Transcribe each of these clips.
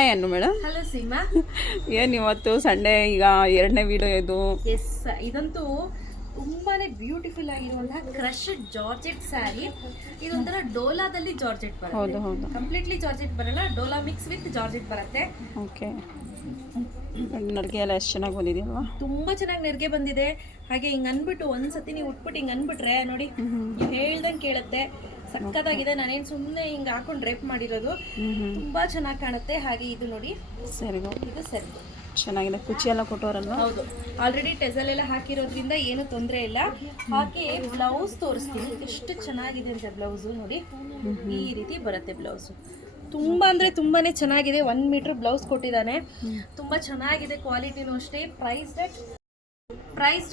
ಏನು madam? Hello Seema. ಏನು ಇವತ್ತು ಸಂಡೇ, ಈಗ ಎರಡನೇ ವಿಡಿಯೋ ಇದು. ಎಸ್, ಇದಂತೂ ತುಂಬಾನೇ ಬ್ಯೂಟಿಫುಲ್ ಆಗಿರುವಂತಹ ಕ್ರಶ್ಡ್ ಜಾರ್ಜೆಟ್ ಸ್ಯಾರಿ. ಇದೊಂಥರ ಡೋಲಾದಲ್ಲಿ ಜಾರ್ಜೆಟ್ ಬರುತ್ತೆ. ಹೌದು ಹೌದು, ಕಂಪ್ಲೀಟ್ಲಿ ಜಾರ್ಜೆಟ್ ಬರಲ್ಲ, ಡೋಲಾ ಮಿಕ್ಸ್ ವಿತ್ ಜಾರ್ಜೆಟ್ ಬರುತ್ತೆ. ಓಕೆ. ನಡಿಗೆ ಎಲ್ಲ ಎಷ್ಟು ಚೆನ್ನಾಗಿ ಬಂದಿದೆಯಲ್ವಾ? ತುಂಬಾ ಚೆನ್ನಾಗಿ ನೆರಿಗೆ ಬಂದಿದೆ. ಹಾಗೆ ಹಿಂಗೆ ಅಂದ್ಬಿಟ್ಟು ಒಂದ್ಸತಿ ನೀವು ಉಟ್ಬಿಟ್ಟು ಹಿಂಗೆ ಅಂದ್ಬಿಟ್ರೆ ನೋಡಿ, ನೀವು ಹೇಳ್ದಂಗೆ ಕೇಳುತ್ತೆ. ಸಕ್ಕತ್ತಾಗಿದೆ. ನಾನೇನು ಸುಮ್ಮನೆ ಹಿಂಗೆ ಹಾಕೊಂಡು ಡ್ರೇಪ್ ಮಾಡಿರೋದು. ತುಂಬಾ ಚೆನ್ನಾಗಿ ಕಾಣುತ್ತೆ. ಹಾಗೆ ಇದು ನೋಡಿ, ಸರಿಗೋ, ಇದು ಸರಿ ಚೆನ್ನಾಗಿದೆ. ಕುಚ್ಚಿ ಎಲ್ಲ ಕೊಟ್ಟೋರಲ್ವಾ? ಹೌದು, ಆಲ್ರೆಡಿ ಟೆಸಲ್ ಎಲ್ಲ ಹಾಕಿರೋದ್ರಿಂದ ಏನು ತೊಂದರೆ ಇಲ್ಲ. ಹಾಗೆ ಬ್ಲೌಸ್ ತೋರಿಸ್ತೀನಿ ಎಷ್ಟು ಚೆನ್ನಾಗಿದೆ ಅಂತ. ಬ್ಲೌಸು ನೋಡಿ, ಈ ರೀತಿ ಬರುತ್ತೆ ಬ್ಲೌಸು. ತುಂಬಾ ಅಂದರೆ ತುಂಬಾನೇ ಚೆನ್ನಾಗಿದೆ. 1 ಮೀಟರ್ ಬ್ಲೌಸ್ ಕೊಟ್ಟಿದ್ದಾನೆ. ತುಂಬಾ ಚೆನ್ನಾಗಿದೆ. ಕ್ವಾಲಿಟಿನೂ ಅಷ್ಟೇ. Price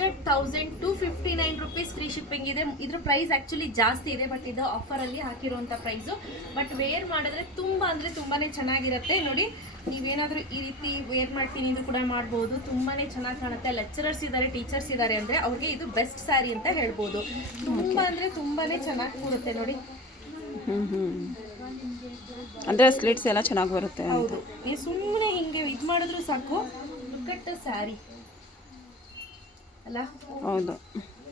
rate 1259 rupees. Free shipping ಇದೆ. ಇದ್ರ ಪ್ರೈಸ್ ಆ್ಯಕ್ಚುಲಿ ಜಾಸ್ತಿ ಇದೆ, ಬಟ್ ಇದು ಆಫರಲ್ಲಿ ಹಾಕಿರುವಂಥ ಪ್ರೈಸು. ಬಟ್ ವೇರ್ ಮಾಡಿದ್ರೆ ತುಂಬ ಅಂದರೆ ತುಂಬಾ ಚೆನ್ನಾಗಿರುತ್ತೆ. ನೋಡಿ, ನೀವೇನಾದರೂ ಈ ರೀತಿ ವೇರ್ ಮಾಡ್ತೀನಿ ಇದು ಕೂಡ ಮಾಡ್ಬೋದು. ತುಂಬಾ ಚೆನ್ನಾಗಿ ಕಾಣುತ್ತೆ. ಲೆಕ್ಚರರ್ಸ್ ಇದ್ದಾರೆ, ಟೀಚರ್ಸ್ ಇದ್ದಾರೆ ಅಂದರೆ ಅವ್ರಿಗೆ ಇದು ಬೆಸ್ಟ್ ಸ್ಯಾರಿ ಅಂತ ಹೇಳ್ಬೋದು. ತುಂಬ ಅಂದರೆ ತುಂಬಾ ಚೆನ್ನಾಗಿ ಕೂರುತ್ತೆ ನೋಡಿ. ಅಂದರೆ ಸ್ಲಿಟ್ಸ್ ಎಲ್ಲ ಚೆನ್ನಾಗಿ ಬರುತ್ತೆ. ಹೌದು, ನೀವು ಸುಮ್ಮನೆ ಹಿಂಗೆ ಇದು ಮಾಡಿದ್ರು ಸಾಕು. ಕಟ್ಟ ಸ್ಯಾರಿ ಅಲ್ಲ? ಹೌದು,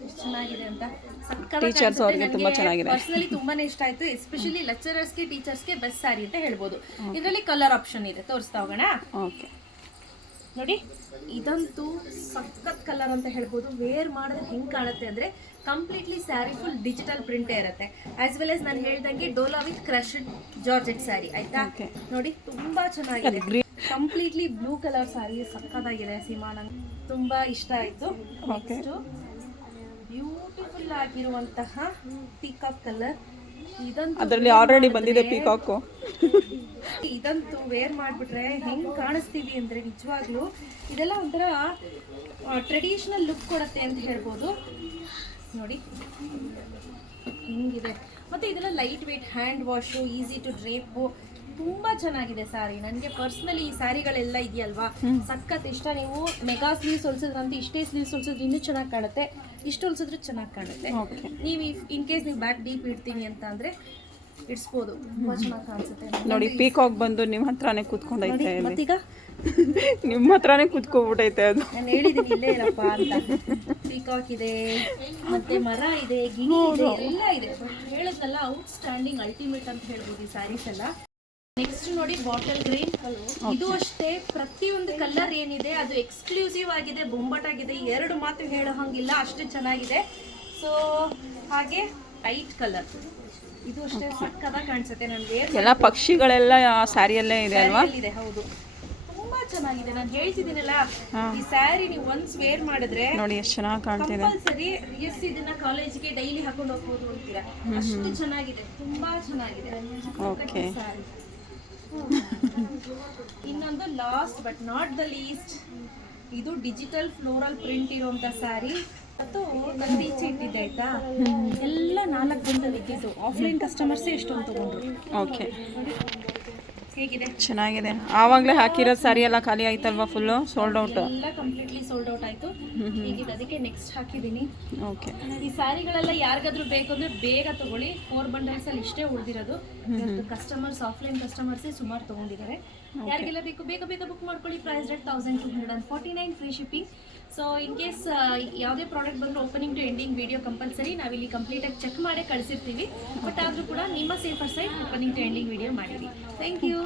ಎಷ್ಟು ಚೆನ್ನಾಗಿದೆ ಅಂತ. ಟೀಚರ್ಸ್ ಅವ್ರಿಗೆ ತುಂಬಾ ಚೆನ್ನಾಗಿದೆ. ಪರ್ಸನಲಿ ತುಂಬಾನೇ ಇಷ್ಟ ಆಯ್ತು. ಎಸ್ಪೆಷಲಿ ಲೆಕ್ಚರರ್ಸ್ಗೆ, ಟೀಚರ್ಸ್ಗೆ ಬೆಸ್ಟ್ ಸ್ಯಾರಿ ಅಂತ ಹೇಳ್ಬೋದು. ಇದರಲ್ಲಿ ಕಲರ್ ಆಪ್ಷನ್ ಇದೆ, ತೋರಿಸ್ತಾ ಹೋಗೋಣ. ಓಕೆ, ನೋಡಿ, ಇದಂತೂ ಸಖತ್ ಕಲರ್ ಅಂತ ಹೇಳ್ಬೋದು. ವೇರ್ ಮಾಡಿದ್ರೆ ಹೆಂಗೆ ಕಾಣುತ್ತೆ ಅಂದರೆ ಕಂಪ್ಲೀಟ್ಲಿ ಸ್ಯಾರಿ ಫುಲ್ ಡಿಜಿಟಲ್ ಪ್ರಿಂಟೇ ಇರುತ್ತೆ. ಆಸ್ ವೆಲ್ ಆಸ್ ನಾನು ಹೇಳ್ದಂಗೆ Dhola with crushed georgette sari. ಆಯ್ತಾ? ನೋಡಿ, ತುಂಬಾ ಚೆನ್ನಾಗಿದೆ. ಕಂಪ್ಲೀಟ್ಲಿ ಬ್ಲೂ ಕಲರ್ ಸ್ಯಾರಿ ಸಕ್ಕತ್ತಾಗಿದೆ. ಸೀಮಾ, ನಂಗೆ ತುಂಬಾ ಇಷ್ಟ ಆಯಿತು. ನೆಕ್ಸ್ಟು ಬ್ಯೂಟಿಫುಲ್ ಆಗಿರುವಂತಹ ಪೀಕಾಕ್ ಕಲರ್. ಇದಂತೂ ಅದರಲ್ಲಿ ಆಲ್ರೆಡಿ ಬಂದಿದೆ ಪೀಕಾಕು. ಇದಂತೂ ವೇರ್ ಮಾಡಿಬಿಟ್ರೆ ಹೆಂಗೆ ಕಾಣಿಸ್ತೀವಿ ಅಂದರೆ ನಿಜವಾಗ್ಲೂ ಇದೆಲ್ಲ ಒಂಥರ ಟ್ರೆಡಿಷನಲ್ ಲುಕ್ ಕೊಡುತ್ತೆ ಅಂತ ಹೇಳ್ಬೋದು. ನೋಡಿ ಹಿಂಗಿದೆ. ಮತ್ತು ಇದೆಲ್ಲ light weight, hand wash, easy to drape. ತುಂಬ ಚೆನ್ನಾಗಿದೆ ಸ್ಯಾರಿ. ನನಗೆ ಪರ್ಸ್ನಲಿ ಈ ಸ್ಯಾರಿಗಳೆಲ್ಲ ಇದೆಯಲ್ವಾ, ಸಖತ್ ಇಷ್ಟ. ನೀವು ಮೆಗಾ ಸ್ಲೀವ್ಸ್ ಹೊಲ್ಸಿದ್ರಂತೂ ಇಷ್ಟೇ ಸ್ಲೀವ್ಸ್ ಹೊಲ್ಸಿದ್ರೆ ಇನ್ನೂ ಚೆನ್ನಾಗಿ ಕಾಣುತ್ತೆ. ಇಷ್ಟು ಹೊಲ್ಸಿದ್ರೆ ಚೆನ್ನಾಗಿ ಕಾಣುತ್ತೆ. ನೀವು ಇನ್ ಕೇಸ್ ನೀವು ಬ್ಯಾಕ್ ಡೀಪ್ ಇಡ್ತೀನಿ ಅಂತ ಅಂದರೆ ಇಡ್ಸ್ಬೋದು. ತುಂಬ ಚೆನ್ನಾಗಿ ಕಾಣಿಸುತ್ತೆ. ನೋಡಿ, ಪೀಕಾಕ್ ಬಂದು ನಿಮ್ಮ ಹತ್ರನೇ ಕೂತ್ಕೊಂಡೈತೆ. ಮತ್ತೀಗ ನಿಮ್ಮ ಹತ್ರನೇ ಕೂತ್ಕೊಂಡ್ಬಿಟ್ಟೈತೆ ಅದು. ನಾನು ಹೇಳಿದ್ದೀನಿ ಇಲ್ಲೇ ಇರಪ್ಪ ಅಂತ. ಪೀಕಾಕ್ ಇದೆ, ಮತ್ತೆ ಮರ ಇದೆ, ಗಿಣಿ ಇದೆ, ಎಲ್ಲ ಇದೆ. ಹೇಳಿದ್ನಲ್ಲ, ಔಟ್ ಸ್ಟ್ಯಾಂಡಿಂಗ್ ಅಲ್ಟಿಮೇಟ್ ಅಂತ ಹೇಳ್ಬೋದು ಈ ಸ್ಯಾರೀಸ್ ಎಲ್ಲ. ನೆಕ್ಸ್ಟ್ ನೋಡಿ, ಬಾಟಲ್ ಗ್ರೀನ್. ಇದು ಅಷ್ಟೇ, ಪ್ರತಿಯೊಂದು ಕಲರ್ ಏನಿದೆ ಅದು ಎಕ್ಸ್ಕ್ಲೂಸಿವ್ ಆಗಿದೆ, ಬೊಂಬಾಟಾಗಿದೆ. 2 ಮಾತು ಹೇಳೋ ಹಂಗಿಲ್ಲ, ಅಷ್ಟೇ ಚೆನ್ನಾಗಿದೆ. ಸೊ ಹಾಗೆ ಲೈಟ್ ಕಲರ್, ಇದು ಅಷ್ಟೇ ಸಕ್ಕತ್ತಾಗಿ ಕಾಣಿಸುತ್ತೆ. ನನಗೆ ಎಲ್ಲ ಪಕ್ಷಿಗಳೆಲ್ಲ ಸ್ಯಾರಿಯಲ್ಲೇ ಇದೆ ಅಲ್ವಾ? ಇದೆ, ಹೌದು. ತುಂಬಾ ಚೆನ್ನಾಗಿದೆ. ನಾನು ಹೇಳ್ತಿದ್ದೀನಲ್ಲ, ಈ ಸ್ಯಾರಿ ನೀವು ಒನ್ಸ್ ವೇರ್ ಮಾಡಿದ್ರೆ ನೋಡಿ ಎಷ್ಟು ಚೆನ್ನಾಗಿ ಕಾಣ್ತಿದೆ. ಕಂಪಲ್ಸರಿ ಎಸ್ ಇದನ್ನ ಕಾಲೇಜಿಗೆ ಡೈಲಿ ಹಾಕೊಂಡು ಹೋಗ್ಬೋದು ಅಂತೀರಾ, ಅಷ್ಟು ಚೆನ್ನಾಗಿದೆ. ತುಂಬಾ ಚೆನ್ನಾಗಿದೆ. ಓಕೆ. ಇನ್ನೊಂದು last but not the least, ಇದು ಡಿಜಿಟಲ್ ಫ್ಲೋರಲ್ ಪ್ರಿಂಟ್ ಇರುವಂತ ಸ್ಯಾರಿ. ಮತ್ತು ನಾನು ಈಚೆ ಇಟ್ಟಿದ್ದೆ ಆಯ್ತಾ, ಎಲ್ಲ 4 ಬಂಡಲ್ ಇದ್ದಿದ್ದು. ಆಫ್ಲೈನ್ ಕಸ್ಟಮರ್ಸೇ ಎಷ್ಟೊಂದು ತಗೊಂಡ್ರು. ಓಕೆ, ಹೇಗಿದೆ? ಚೆನ್ನಾಗಿದೆ. ಆವಾಗಲೇ ಹಾಕಿರೋ ಸ್ಯಾರಿ ಎಲ್ಲ ಖಾಲಿ ಆಯ್ತಲ್ವಾ? Full sold out. ಎಲ್ಲ ಕಂಪ್ಲೀಟ್ಲಿ ಸೋಲ್ಡ್ ಔಟ್ ಆಯಿತು. ಹೀಗಿದೆ, ಅದಕ್ಕೆ ನೆಕ್ಸ್ಟ್ ಹಾಕಿದ್ದೀನಿ. ಓಕೆ. ಈ ಸ್ಯಾರಿಗಳೆಲ್ಲ ಯಾರಿಗಾದ್ರೂ ಬೇಕು ಅಂದರೆ ಬೇಗ ತಗೊಳ್ಳಿ. 4 ಬಂಡಲ್ಸಲ್ಲಿ ಇಷ್ಟೇ ಉಳಿದಿರೋದು. ಕಸ್ಟಮರ್ಸ್, ಆಫ್ಲೈನ್ ಕಸ್ಟಮರ್ಸೇ ಸುಮಾರು ತೊಗೊಂಡಿದ್ದಾರೆ. ಯಾರಿಗೆಲ್ಲ ಬೇಕು ಬೇಗ ಬೇಗ ಬುಕ್ ಮಾಡ್ಕೊಳ್ಳಿ. Price rate 1249, free shipping. So in case ಯಾವುದೇ ಪ್ರಾಡಕ್ಟ್ ಬಂದರೂ opening to ending video compulsory. ನಾವಿಲ್ಲಿ ಕಂಪ್ಲೀಟಾಗಿ ಚೆಕ್ ಮಾಡೇ ಕಳಿಸಿರ್ತೀವಿ. ಬಟ್ ಆದರೂ ಕೂಡ ನಿಮ್ಮ safer side opening to ending video ಮಾಡಿರಿ. Thank you.